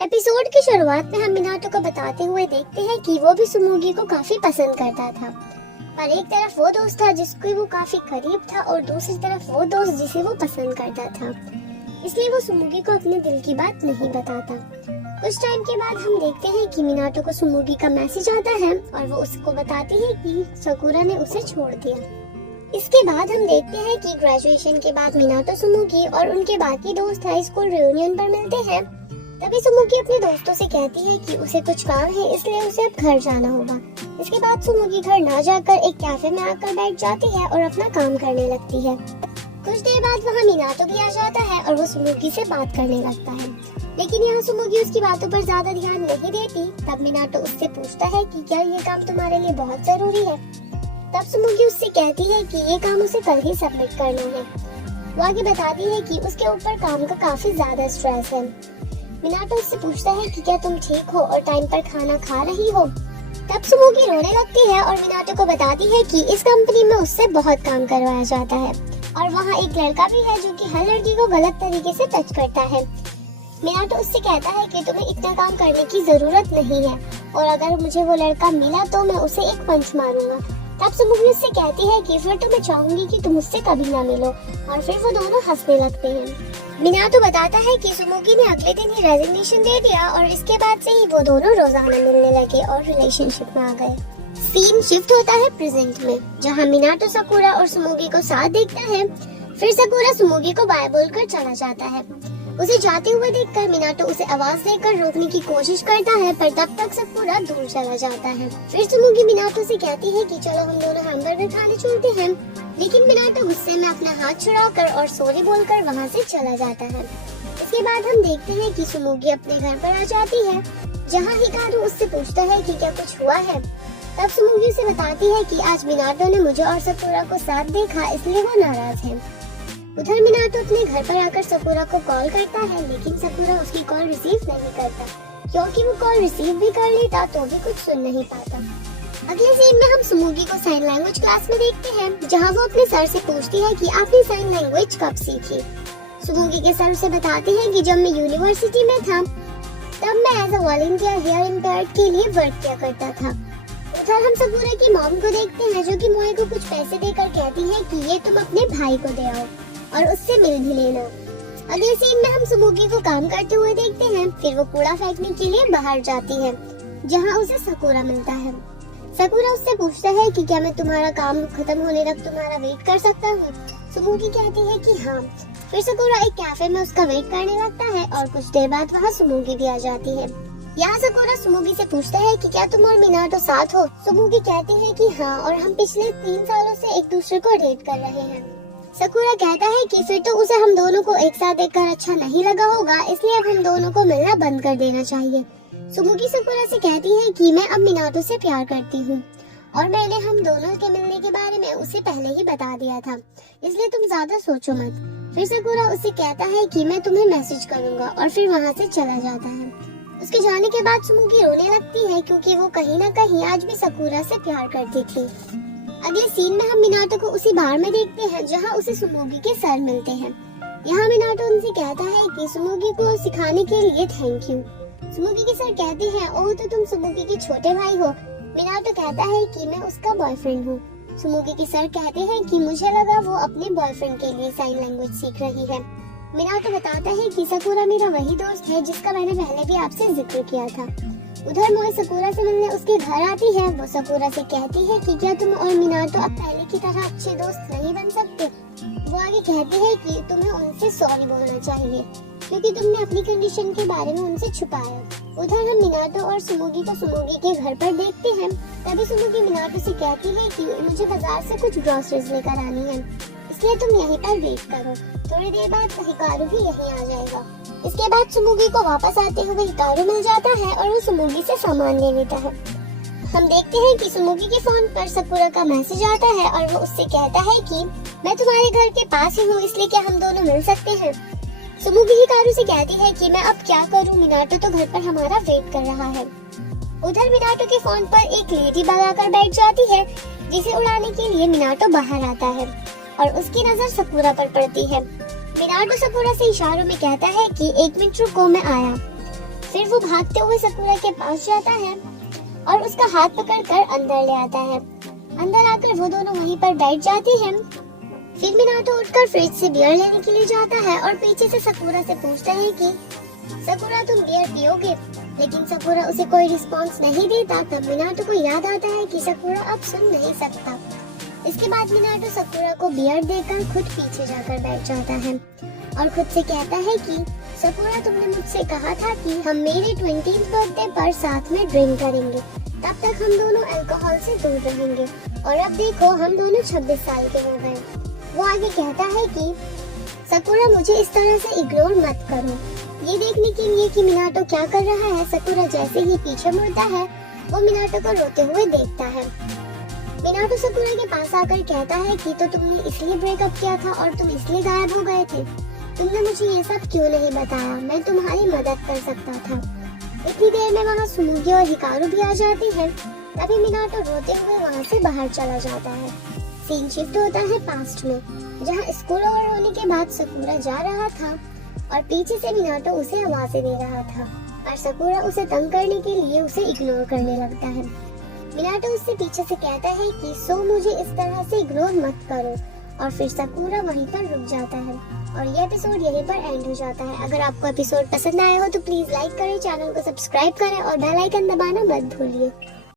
Episode की शुरुआत में हम मिनाटो को बताते हुए देखते हैं कि वो भी सुमुगी को काफी पसंद करता था, पर एक तरफ वो दोस्त था जिसको वो काफी करीब था और दूसरी तरफ वो दोस्त जिसे वो पसंद करता था, इसलिए वो सुमुगी को अपने दिल की बात नहीं बताता। कुछ टाइम के बाद हम देखते हैं कि मिनाटो को सुमुगी का मैसेज आता है और वो उसको बताती है कि साकुरा ने उसे छोड़ दिया। इसके बाद हम देखते हैं कि ग्रेजुएशन के बाद मिनाटो सुमुगी और उनके बाकी दोस्त हाई स्कूल रियूनियन पर मिलते हैं। तभी सुमुगी अपने दोस्तों से कहती है कि उसे कुछ काम है, इसलिए उसे अब घर जाना होगा। इसके बाद सुमुगी घर ना जाकर एक कैफे में आकर बैठ जाती है और अपना काम करने लगती है। कुछ देर बाद वहाँ मिनाटो भी आ जाता है और वो सुमुगी से बात करने लगता है, लेकिन यहाँ सुमुगी उसकी बातों पर ज्यादा ध्यान नहीं देती। तब मिनाटो उससे पूछता है कि क्या ये काम तुम्हारे लिए बहुत जरूरी है। तब सुमुगी उससे कहती है कि ये काम उसे कल ही सबमिट करना है। वो आगे बताती है कि उसके ऊपर काम का काफी ज्यादा स्ट्रेस है। मिनाटो उससे पूछता है कि क्या तुम ठीक हो और टाइम पर खाना खा रही हो। तब सुमुगी रोने लगती है और मिनाटो को बताती है कि इस कंपनी में उससे बहुत काम करवाया जाता है और वहाँ एक लड़का भी है जो कि हर लड़की को गलत तरीके से टच करता है। मिनाटो उससे कहता है कि तुम्हें इतना काम करने की जरूरत नहीं है और अगर मुझे वो लड़का मिला तो मैं उसे एक पंच मारूंगा। तब सुमुगी उससे कहती है कि फिर तो मैं चाहूंगी कि तुम उससे कभी ना मिलो, और फिर वो दोनों हंसने लगते हैं। मिनाटो बताता है कि सुमुगी ने अगले दिन ही रेजिग्नेशन दे दिया और इसके बाद से ही वो दोनों रोजाना मिलने लगे और रिलेशनशिप में आ गए। सीन शिफ्ट होता है प्रेजेंट में, जहाँ मिनाटो साकुरा और सुमुगी को साथ देखता है। फिर साकुरा सुमुगी को बाय बोलकर चला जाता है। उसे जाते हुए देखकर मिनाटो उसे आवाज देकर रोकने की कोशिश करता है, पर तब तक साकुरा दूर चला जाता है। फिर सुमुगी मिनाटो से कहती है कि चलो हम दोनों हैमबर्गर खाने चलते हैं, लेकिन मिनाटो गुस्से में अपना हाथ छुड़ाकर और सॉरी बोलकर वहाँ से चला जाता है। इसके बाद हम देखते हैं कि सुमुगी अपने घर पर आ जाती है, जहाँ हिकारू उससे पूछता है कि क्या कुछ हुआ है। तब सुमुगी उसे बताती है कि आज मिनाटो ने मुझे और साकुरा को साथ देखा, इसलिए वो नाराज है। उधर मिनाटो अपने घर पर आकर साकुरा को कॉल करता है, लेकिन साकुरा उसकी कॉल रिसीव नहीं करता, क्योंकि वो कॉल रिसीव भी कर लेता तो भी कुछ सुन नहीं पाता। अगले सीन में हम सुमुगी को साइन लैंग्वेज क्लास में देखते हैं, जहाँ वो अपने सर से पूछती है कि आपने साइन लैंग्वेज कब सीखी। सुमुगी के सर उसे बताते हैं कि जब मैं यूनिवर्सिटी में था तब मैं as a volunteer hearing impaired के लिए वर्क किया करता था। उधर हम साकुरा की मॉम को देखते हैं, जो कि मोए को कुछ पैसे देकर कहती है कि ये तुम अपने भाई को दे आओ और उससे मिल भी लेना। अगले सीन में हम सुमुगी को काम करते हुए देखते हैं। फिर वो कूड़ा फेंकने के लिए बाहर जाती है, जहाँ उसे साकुरा मिलता है। साकुरा उससे पूछता है कि क्या मैं तुम्हारा काम खत्म होने तक तुम्हारा वेट कर सकता हूँ। सुमुगी कहती है कि हाँ। फिर साकुरा एक कैफे में उसका वेट करने लगता है और कुछ देर बाद वहाँ सुमुगी भी आ जाती है। यहाँ साकुरा सुमुगी से पूछता है कि क्या तुम और मिनाटो साथ हो। सुमुगी कहती है कि हाँ, और हम पिछले 3 सालों से एक दूसरे को डेट कर रहे हैं। साकुरा कहता है कि फिर तो उसे हम दोनों को एक साथ देखकर अच्छा नहीं लगा होगा, इसलिए अब हम दोनों को मिलना बंद कर देना चाहिए। सुमुगी साकुरा से कहती है कि मैं अब मिनाटो से प्यार करती हूँ और मैंने हम दोनों के मिलने के बारे में उसे पहले ही बता दिया था, इसलिए तुम ज्यादा सोचो मत। फिर साकुरा उसे कहता है कि मैं तुम्हें मैसेज करूंगा और फिर वहाँ से चला जाता है। उसके जाने के बाद सुमुगी रोने लगती है, क्योंकि वो कहीं न कहीं आज भी साकुरा से प्यार करती थी। अगले सीन में हम मिनाटो को उसी बार में देखते हैं, जहां उसे सुमुगी के सर मिलते हैं। यहाँ मिनाटो उनसे कहता है कि सुमुगी को सिखाने के लिए थैंक यू। सुमुगी के सर कहते हैं, ओह तो तुम सुमुगी के छोटे भाई हो। मिनाटो कहता है कि मैं उसका बॉयफ्रेंड हूँ। सुमुगी के सर कहते हैं कि मुझे लगा वो अपने बॉयफ्रेंड के लिए साइन लैंग्वेज सीख रही है। मिनाटो बताता है कि साकुरा मेरा वही दोस्त है जिसका मैंने पहले भी आपसे जिक्र किया था। उधर मोए साकुरा से मिलने उसके घर आती है। वो साकुरा से कहती है कि क्या तुम और मिनाटो अब पहले की तरह अच्छे दोस्त नहीं बन सकते। वो आगे कहती है कि तुम्हें उनसे सॉरी बोलना चाहिए, क्योंकि तुमने अपनी कंडीशन के बारे में उनसे छुपाया। उधर हम मिनाटो और सुमुगी को सुमुगी के घर पर देखते हैं। तभी सुमुगी मिनाटो से कहती है कि मुझे बाजार से कुछ ग्रोसरीज लेकर आनी है, इसलिए तुम यहीं पर वेट करो, थोड़ी देर बाद हिकारू भी यहीं आ जाएगा। इसके बाद सुमुगी को वापस आते हुए हिकारू मिल जाता है और वो सुमुगी से सामान ले लेता है। हम देखते हैं कि सुमुगी के फोन पर साकुरा का मैसेज आता है और वो उससे कहता है कि मैं तुम्हारे घर के पास ही हूँ, इसलिए क्या हम दोनों मिल सकते हैं। सुमुगी हिकारू से कहती है कि मैं अब क्या करूँ, मिनाटो तो घर पर हमारा वेट कर रहा है। उधर मिनाटो के फोन पर एक लेडी बग आकर बैठ जाती है, जिसे उड़ाने के लिए मिनाटो बाहर आता है और उसकी नजर साकुरा पर पड़ती है। मिनाटो साकुरा से इशारों में कहता है कि 1 मिनट रुको, मैं आया। फिर फिर वो भागते हुए सकुरा के पास जाता है और उसका हाथ पकड़कर अंदर ले आता है। अंदर आकर वो दोनों वहीं पर बैठ जाती हैं। फिर मिनाटो उठकर फ्रिज से बियर लेने के लिए जाता है और पीछे से सकुरा से पूछता है कि सकुरा तुम बियर पियोगे, लेकिन सकुरा उसे कोई रिस्पॉन्स नहीं देता। तब मिनाटो को याद आता है कि सकुरा अब सुन नहीं सकता। इसके बाद मिनाटो सकुरा को बियर देकर खुद पीछे जाकर बैठ जाता है और खुद से कहता है कि सकुरा तुमने मुझसे कहा था कि हम मेरे 20th बर्थडे पर साथ में ड्रिंक करेंगे, तब तक हम दोनों अल्कोहल से दूर रहेंगे, और अब देखो हम दोनों 26 साल के हो गए। वो आगे कहता है कि सकुरा मुझे इस तरह से इग्नोर मत करो। ये देखने के लिए कि मिनाटो क्या कर रहा है, सकुरा जैसे ही पीछे मुड़ता है वो मिनाटो को रोते हुए देखता है। मिनाटो सकुरा के पास आकर कहता है कि तो तुमने इसलिए ब्रेकअप किया था और तुम इसलिए गायब हो गए थे, तुमने मुझे ये सब क्यों नहीं बताया, मैं तुम्हारी मदद कर सकता था। इतनी देर में वहाँ सुमुगी और हिकारू भी आ जाती है। तभी मिनाटो रोते हुए वहाँ से बाहर चला जाता है। सीन शिफ्ट होता है पास्ट में, जहाँ स्कूल ओवर होने के बाद सकुरा जा रहा था और पीछे से मिनाटो उसे आवाजें दे रहा था और सकुरा उसे तंग करने के लिए उसे इग्नोर करने लगता है। मिनाटो उससे पीछे से कहता है कि सो मुझे इस तरह से इग्नोर मत करो, और फिर सकुरा वहीं पर रुक जाता है और ये एपिसोड यहीं पर एंड हो जाता है। अगर आपको एपिसोड पसंद आया हो तो प्लीज लाइक करें, चैनल को सब्सक्राइब करें और बेल आइकन दबाना मत भूलिए।